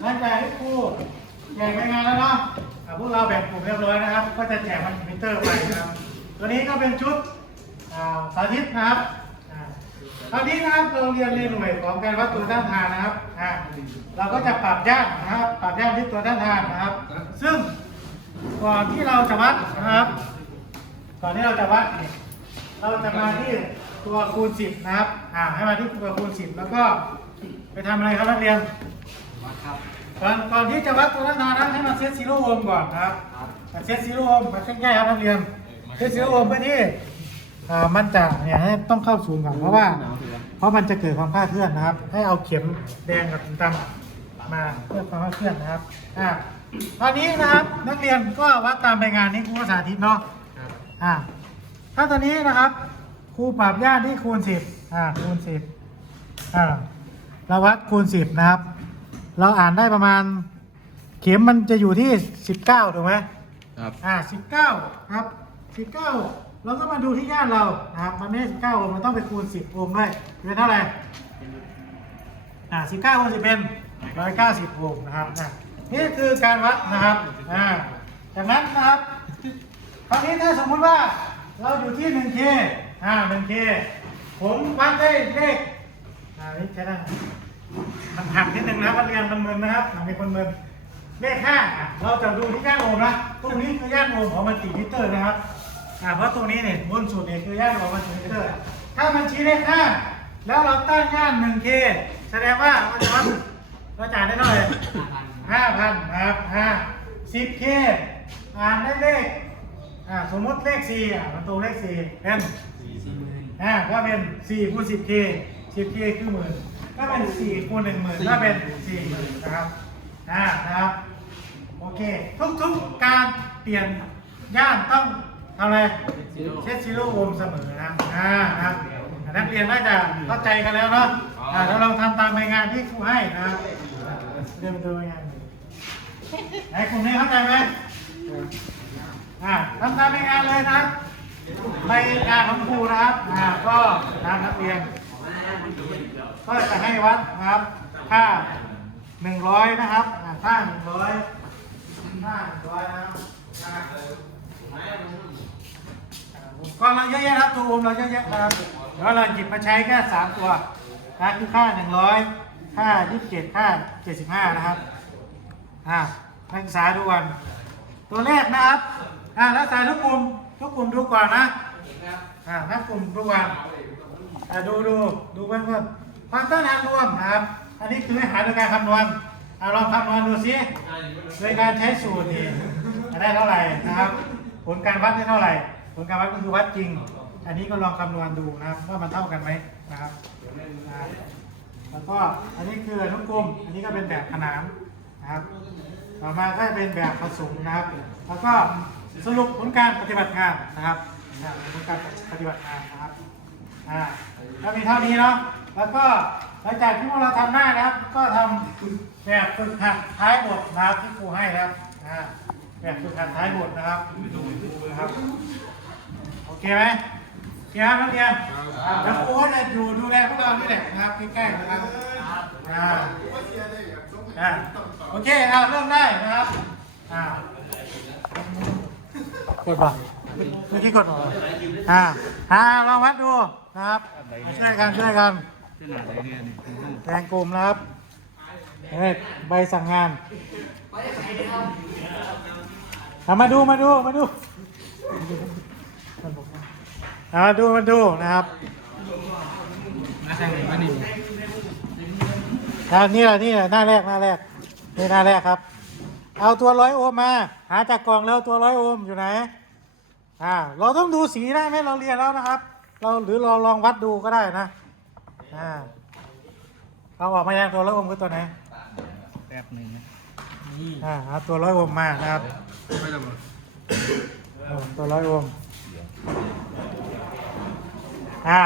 หลังจากที่ครูแจกไปงานแล้วเนาะอ่าพวกเราแบ่งกลุ่มเรียบร้อยนะครับ ก็จะแจกมันมิเตอร์ไปนะครับ ตัวนี้ก็เป็นชุดอ่าสาธิตนะครับอ่าคราวนี้นะครับเราเรียนเรียนหน่วยของการวัดตัวต้านทานนะครับอ่าเราก็จะปรับย่างนะครับ ปรับย่างที่ตัวต้านทานนะครับ ซึ่งก่อนที่เราจะวัดนะครับ ก่อนที่เราจะวัดเนี่ยเราจะมาที่ตัวคูณ10นะครับอ่าให้มาที่ตัวคูณ10 แล้วก็ไปทำอะไรครับนักเรียน วัดครับ ก่อนก่อนที่จะวัดตัวต้านทานนั้นให้มาเซตซีโร่โอห์มก่อนนะครับครับมาเซตซีโร่โอห์มมาใกล้ๆครับนักเรียนเซตซีโร่โอห์มเพื่อที่อ่ามันจะเนี่ยให้ต้องเข้าศูนย์ก่อนเพราะว่า เพราะมันจะเกิดความคลาดเคลื่อนนะครับ ให้เอาเข็มแดงกับสีดำมาเพื่อความคลาดเคลื่อนนะครับอ่าตอนนี้นะครับนักเรียนก็วัดตามใบงานนี้ครูก็สาธิตเนาะครับอ่าถ้าตอนนี้นะครับครูปรับย่านที่คูณสิบอ่าคูณสิบอ่าเราวัดคูณสิบนะครับ เราอ่านได้ประมาณ เข็มมันจะอยู่ที่สิบเก้าถูกไหมครับ อ่าสิบเก้าครับสิบเก้าเราก็มาดูที่ย่านเรานะครับมันไม่ใช่สิบเก้าโอห์มมันต้องไปคูณสิบโอห์มด้วยเป็นเท่าไหร่อ่าสิบเก้าคูณสิบเป็นร้อยเก้าสิบโอห์มนะครับอะนี่คือการวัดนะครับอ่าจากนั้นนะครับคราวนี้ถ้าสมมุติว่าเราอยู่ที่ 1K อ่า 1K ผมวัดได้เลขอ่านี่ใช้ได้ไห มันหักนิดนึงนะมันเรียนมันเมึนนะครับอ่ามีคนเมึนเลขห้าอะเราจะดูที่ย่านโอมนะตรงนี้คือย่านโอมของมันติมิเตอร์นะครับอ่าเพราะตรงนี้เนี่ยบนสุดเนี่ยคือย่านโอมมันติมิเตอร์ ถ้ามันชี้เลขห้าแล้วเราตั้งย่าน 1K แสดงว่าเราจะวัดเราจ่ายได้เท่าไหร่ห้าพันครับห้าสิบเคอ่านได้เลขอ่าสมมติเลขสี่อะมันตรงเลขสี่เป็นสี่หมื่นอ่าก็เป็นสี่คูณสิบเคสิบเคคือหมื่น ก็เป็นสี่คูณหนึ่งหมื่นก็เป็นสี่หมื่นนะครับอ่านะครับโอเค ทุกๆการเปลี่ยนย่านต้องทำอะไรเช็ดซีโร่โอห์มเสมอนะอ่านะครับนักเรียนน่าจะเข้าใจกันแล้วเนาะอ่าแล้วเราทำตามใบงานที่ครูให้นะครับเรียนมาดูใบงานไหนกลุ่มนี้เข้าใจไหมอ่าทำตามในงานเลยนะครับในงานของครูนะครับอ่าก็ทางนักเรียน ก็จะให้วัดนะครับค่าหนึ่งร้อยนะครับค่าหนึ่งร้อยค่าหนึ่งร้อยนะครับอ่าอุปกรณ์เราเยอะแยะครับตัวอมเราเยอะแยะครับเดี๋ยวเราหยิบมาใช้แค่สามตัวนะคือค่าหนึ่งร้อยค่ายี่สิบเจ็ดค่าเจ็ดสิบห้านะครับอ่านักศึกษาดูก่อนตัวแรกนะครับอ่านักศึกษาทุกกลุ่มทุกกลุ่มดูก่อนนะอ่านักกลุ่มดูก่อน อ่าดูดูดูเพื่อนเพื่อนความต้านทานรวมนะครับ อันนี้คือให้หาโดยการคำนวณอ่าลองคำนวณดูซิโดยการใช้สูตรนี่จะได้เท่าไหร่นะครับ ผลการวัดได้เท่าไหร่ ผลการวัดก็คือวัดจริง อันนี้ก็ลองคำนวณดูนะครับว่ามันเท่ากันไหมนะครับแล้วก็อันนี้คืออนุกรมอันนี้ก็เป็นแบบขนานนะครับ ต่อมาก็จะเป็นแบบผสมนะครับ แล้วก็สรุปผลการปฏิบัติงานนะครับผลการปฏิบัติงานนะครับ อ่าก็มีเท่านี้เนาะ แล้วก็หลังจากที่พวกเราทำได้นะครับ ก็ทำแบบฝึกหัดท้ายบทนะครับที่ครูให้นะครับอ่าแบบฝึกหัดท้ายบทนะครับนะครับโอเคไหมโอเคครับนักเรียนแล้วครูก็จะอยู่ดูแลพวกเรานี่แหละนะครับใกล้ๆนะครับอ่าอ่าโอเคเอาเริ่มได้นะครับอ่ากดป่ะ เมื่อกี้กดป่ะอ่าอ่าลองวัดดูนะครับช่วยกันช่วยกันแบ่งกลุ่มนะครับเฮ้ยใบสั่งงานเอามาดูมาดูมาดูเอามาดูมาดูนะครับนี่นี่แหละนี่แหละหน้าแรกหน้าแรกนี่หน้าแรกครับ เอาตัวร้อยโอมมา หาจากกล่องแล้วตัวร้อยโอมอยู่ไหน อ่าเราต้องดูสีได้ไหมเราเรียนแล้วนะครับ เราหรือเราลองวัดดูก็ได้นะอ่าเอาออกมายังตัวร้อยโอห์มคือตัวไหนแป๊บหนึ่งนะนี่อ่าเอาตัวร้อยโอห์มมานะครับไม่ต้องเอาตัวร้อยโอห์มอ่า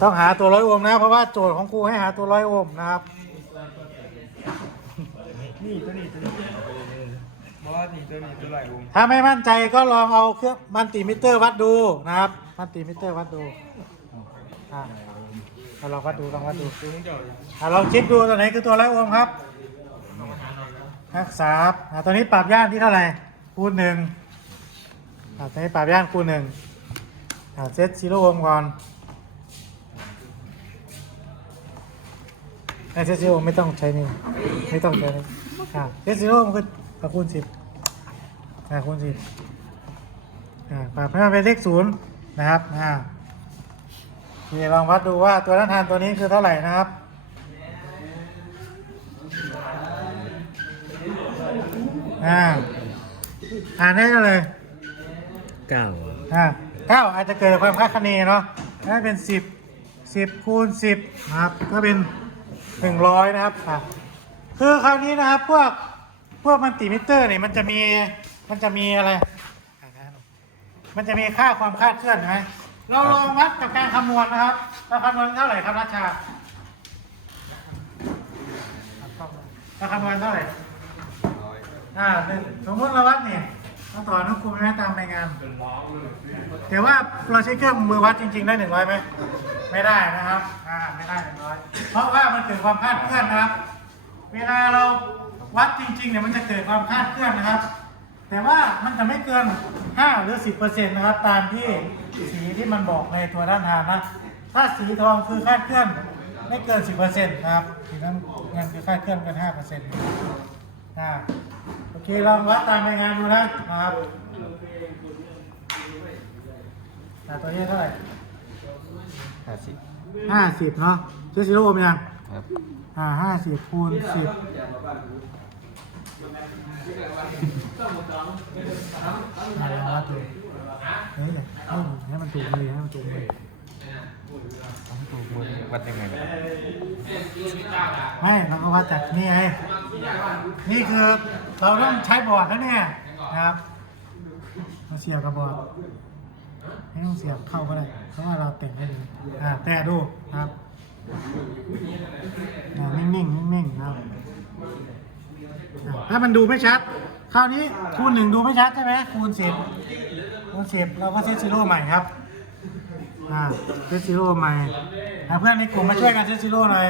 ต้องหาตัวร้อยโอห์มนะเพราะว่าโจทย์ของครูให้หาตัวร้อยโอห์มนะครับ นี่ตัวนี้ตัวนี้ บอสนี่ตัวนี้ตัวไหลวงถ้าไม่มั่นใจก็ลองเอาเครื่องมัลติมิเตอร์วัดดูนะครับ มัลติมิเตอร์วัดดูอ่าเอาลองวัดดูลองวัดดูตัวนี้เจ้าอ่าลองเช็คดูตัวไหนคือตัวไรโอห์มครับรักษาอ่าตัวนี้ปรับย่านที่เท่าไหร่คูณหนึ่งอ่าตัวนี้ปรับย่านคูณหนึ่งอ่าเซตซีโร่โอห์มก่อนเซตซีโร่ไม่ต้องใช้นี่ไม่ต้องใช้นี่อ่าเซตซีโร่มันก็อ่าคูณสิบาคูณสิบอ่าปรับให้มันเป็นเลขศูนย์นะครับอ่าทีนี้ลองวัดดูว่าตัวต้านทานตัวนี้คือเท่าไหร่นะครับอ่าอ่านได้เลยเก้าอ่าเก้าอาจจะเกิดจากความคาดคะเนเนาะถ้าเป็นสิบสิบคูณสิบนะครับ ก็เป็นหนึ่งร้อยนะครับอะคือคราวนี้นะครับพวกพวกมันติมิเตอร์เนี่ยมันจะมี มันจะมีอะไร มันจะมีค่าความคาดเคลื่อนไหมเราลองวัดกับการคำนวณนะครับเราคำนวณเท่าไหร่ครับรัชชาเราคำนวณเท่าไหร่อ่าสมมติเราวัดเนี่ยเราต่อน้องครูไม่ตามใบงานแต่ว่าเราใช้เครื่องมือวัดจริง ๆ ได้หนึ่งร้อยไหมไม่ได้นะครับ อ่า ไม่ได้หนึ่งร้อยเพราะว่ามันเกิดความคลาดเคลื่อนนะครับ เวลาเราวัดจริงๆเนี่ยมันจะเกิดความคลาดเคลื่อนนะครับ แต่ว่ามันจะไม่เกิน 5 หรือ 10%นะครับ ตามที่สีที่มันบอกในตัวด้านทางนะ ถ้าสีทองคือคลาดเคลื่อนไม่เกิน 10%นะครับสีน้ำเงินคือคลาดเคลื่อนเกิน5%นะโอเคลองวัดตามรายงานดูนะนะครับอะตัวนี้เท่าไหร่ห้าสิบห้าสิบเนาะเจสิโร่โอมยังครับอ่าห้าสิบคูณสิบ อะไรวะตัวเฮ้ยให้ให้มันถูกเลยให้มันถูกเลยต้องถูกมือวัดยังไงนะไม่เราก็วัดจากนี่ไงนี่คือเราต้องใช้บอร์ดแล้วเนี่ยนะครับเราเสียบกับบอร์ดไม่ต้องเสียบเข้าก็ได้เพราะว่าเราแต่งให้ดีอ่าแต่ดูนะครับนิ่งๆนิ่งๆนะครับ ถ้ามันดูไม่ชัด คราวนี้คูณหนึ่งดูไม่ชัดใช่ไหมคูณสิบคูณสิบเราก็เซตซีโร่ใหม่ครับอ่าเซตซีโร่ใหม่อ่าเพื่อนในกลุ่มมาช่วยกันเซตซีโร่หน่อย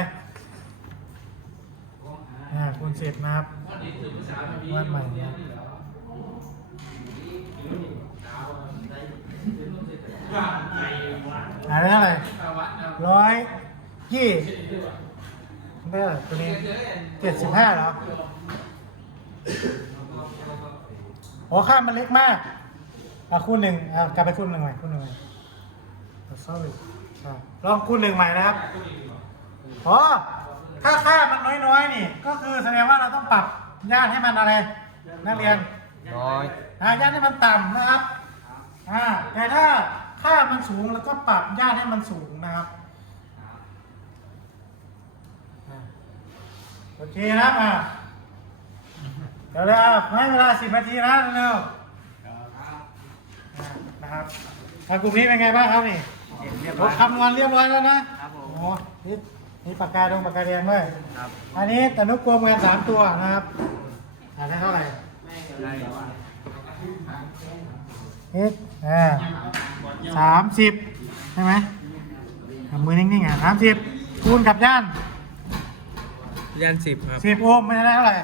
อ่าคูณสิบนะครับวาดใหม่นะครับอ่าได้เท่าไหร่ร้อยยี่ ได้เท่าไหร่ตัวนี้เจ็ดสิบห้าเหรอโอ้ค่ามันเล็กมากอะคูณหนึ่งอะกลับไปคูณหนึ่งใหม่คูณหนึ่งใหม่ sorry อะลองคูณหนึ่งใหม่นะครับอ๋อถ้าค่ามันน้อยๆนี่ ก็คือแสดงว่าเราต้องปรับย่านให้มันอะไร นักเรียนร้อยอ่าย่านให้มันต่ำนะครับอ่าแต่ถ้าค่ามันสูงแล้วก็ปรับย่านให้มันสูงนะครับอ่า โอเคนะครับอ่าเดี๋ยวเราให้เวลาสิบนาทีนะเร็วๆอ่านะครับอ่ากลุ่มนี้เป็นไงบ้างครับนี่เรียบผร้อมยคำนวณเรียบร้อยแล้วนะ ครับผมโอ้นี่นี่ปากกาดงปากกาแดงด้วยครับ อันนี้ตนุกรมกันสามตัวนะครับอ่านได้เท่าไหร่ได้นี่อ่าสามสิบใช่ไหมทำมือนิ่งๆอะสามสิบคูณกับย่าน ยันสิบครับสิบโอห์มไม่ได้เท่าไหร่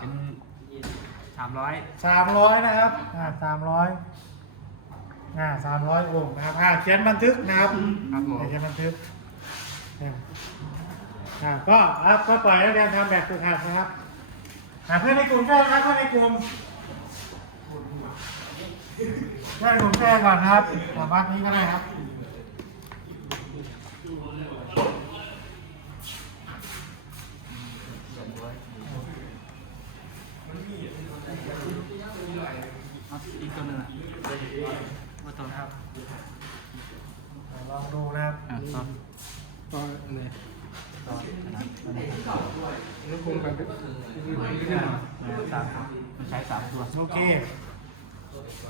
เป็นสามร้อยสามร้อยนะครับอ่าสามร้อยอ่าสามร้อยโอห์มนะครับอ่าเขียนบันทึกนะครับครับผมเขียนบันทึกเนี่ยอ่าก็ครับก็ปล่อยนักเรียนทำแบบฝึกหัดนะครับอ่าเพื่อนในกลุ่มช่วยนะครับเพื่อนในกลุ่มเพื่อนในกลุ่มช่วยก่อนนะครับสามารถนี้ก็ได้ครับ อีกตัวหนึ่งอะว่าตัวครับ ลองดูนะครับ อะต่อต่อเลยต่อนะแล้วคงแบบสามมันใช้สามตัว โอเค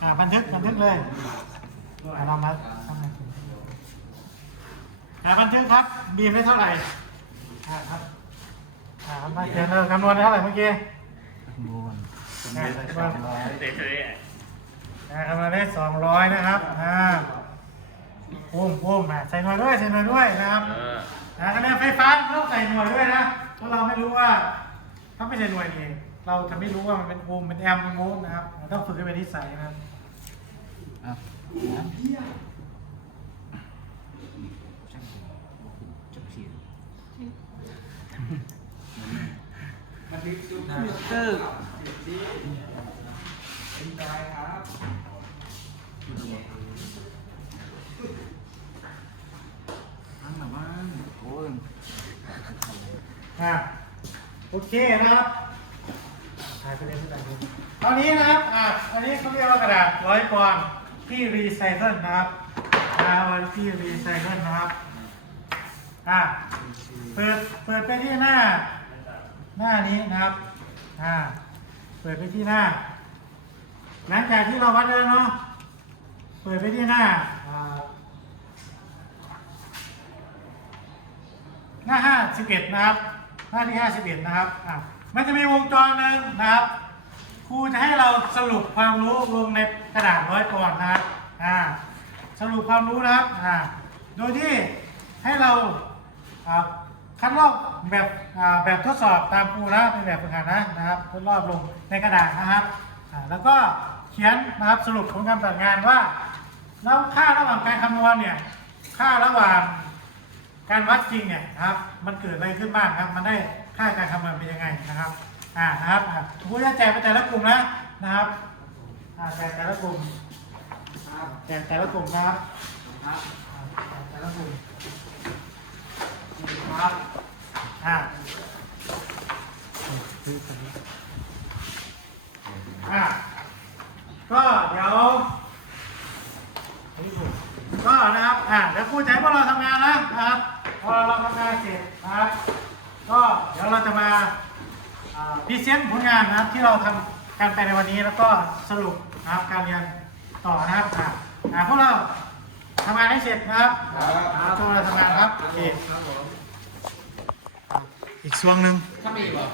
อ่าบันทึกบันทึกเลยอ่าลองมาทำไงอ่าบันทึกครับบีมได้เท่าไหร่อ่าครับอ่ามาเขียนเลยคำนวณได้เท่าไหร่เมื่อกี้บนอ่าคำนวณเตะเลยอ่าคำนวณได้สองร้อยนะครับอ่าพุ่มพุ่มอะใส่หน่วยด้วยใส่หน่วยด้วยนะครับอ่าคะแนนไฟฟ้าไม่ต้องใส่หน่วยด้วยนะเพราะเราไม่รู้ว่าถ้าไม่ใส่หน่วยนี่ เราจะไม่รู้ว่ามันเป็นโอห์มเป็นแอมป์เป็นโวลต์นะครับเราต้องฝึกให้เป็นนิสัยนะครับอะนะจบเสียงเตอร์ทั้งแบบว่าโอ้ยอะโอเคนะครับหาย ไปเลยที่ไหนดูตอนนี้นะครับ อะอันนี้เขาเรียกว่ากระดาษร้อยปอนด์ที่รีไซเคิลนะครับอ่าวันที่รีไซเคิลนะครับ อะเปิด เปิดไปที่หน้า หน้านี้นะครับ อ่า เปิดไปที่หน้า หลังจากที่เราวัดแล้วเนาะ เปิดไปที่หน้าอ่าห้า51นะครับ หน้าที่51นะครับ อะ มันจะมีวงจรหนึ่งนะครับ ครูจะให้เราสรุปความรู้ลงในกระดาษร้อยปอนด์นะครับอ่าสรุปความรู้นะครับอ่าโดยที่ให้เราอ่าคัดลอกแบบอ่าแบบทดสอบตามครูนะเป็นแบบฝึกหัดนะนะครับทดลอกลงในกระดาษนะครับอ่าแล้วก็เขียนนะครับสรุปผลการปฏิบัติงานว่าแล้วค่าระหว่างการคำนวณเนี่ยค่าระหว่างการวัดจริงเนี่ยนะครับ มันเกิดอะไรขึ้นบ้างครับ มันได้ ค่าการคำนวณเป็นยังไงนะครับอ่านะครับอ่าครูจะแจกไปแต่ละกลุ่มนะนะครับอ่าแจกแต่ละกลุ่มแจกแต่ละกลุ่มนะครับแจกแต่ละกลุ่มนะครับอ่าอ่าก็เดี๋ยวก็นะครับอ่าเดี๋ยวครูจะให้พวกเราทำงานนะนะครับพอเราทำงานเสร็จนะครับ ก็เดี๋ยวเราจะมาพรีเซนต์ผลงานนะครับที่เราทำการไปในวันนี้แล้วก็สรุปนะครับการเรียนต่อนะครับอ่าอ่าพวกเราทำงานให้เสร็จนะครับครับพวกเราทำงานครับโอเคครับผมอีกช่วงหนึ่งถ้ามีแบบ